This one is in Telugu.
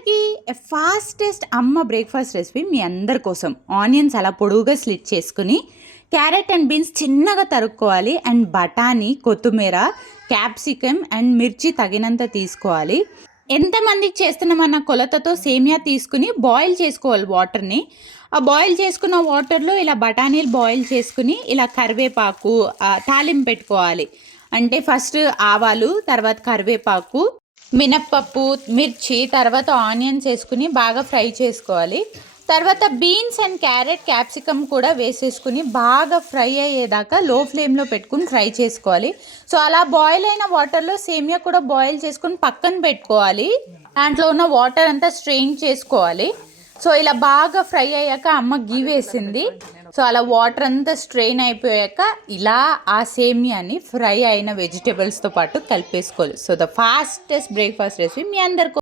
అందరికీ ఫాస్టెస్ట్ అమ్మ బ్రేక్ఫాస్ట్ రెసిపీ మీ అందరి కోసం. ఆనియన్స్ అలా పొడువుగా స్లిట్ చేసుకుని, క్యారెట్ అండ్ బీన్స్ చిన్నగా తరుక్కోవాలి, అండ్ బఠానీ, కొత్తిమీర, క్యాప్సికమ్ అండ్ మిర్చి తగినంత తీసుకోవాలి. ఎంతమందికి చేస్తున్నామన్న కొలతతో సేమియా తీసుకుని బాయిల్ చేసుకోవాలి వాటర్ని. ఆ బాయిల్ చేసుకున్న వాటర్లో ఇలా బఠానీలు బాయిల్ చేసుకుని, ఇలా కరివేపాకు తాలింపు పెట్టుకోవాలి. అంటే ఫస్ట్ ఆవాలు, తర్వాత కరివేపాకు, మినప్పప్పు, మిర్చి, తర్వాత ఆనియన్స్ వేసుకుని బాగా ఫ్రై చేసుకోవాలి. తర్వాత బీన్స్ అండ్ క్యారెట్, క్యాప్సికమ్ కూడా వేసేసుకుని బాగా ఫ్రై అయ్యేదాకా లో ఫ్లేమ్లో పెట్టుకుని ఫ్రై చేసుకోవాలి. సో అలా బాయిల్ అయిన వాటర్లో సేమియా కూడా బాయిల్ చేసుకుని పక్కన పెట్టుకోవాలి. దాంట్లో ఉన్న వాటర్ అంతా స్ట్రెయిన్ చేసుకోవాలి. సో ఇలా బాగా ఫ్రై అయ్యాక అమ్మ గీ వేసింది. సో అలా వాటర్ అంతా స్ట్రెయిన్ అయిపోయాక ఇలా ఆ సేమియాని ఫ్రై అయిన వెజిటేబుల్స్తో పాటు కలిపేసుకోవాలి. So the fastest breakfast recipe మీ అందరికీ.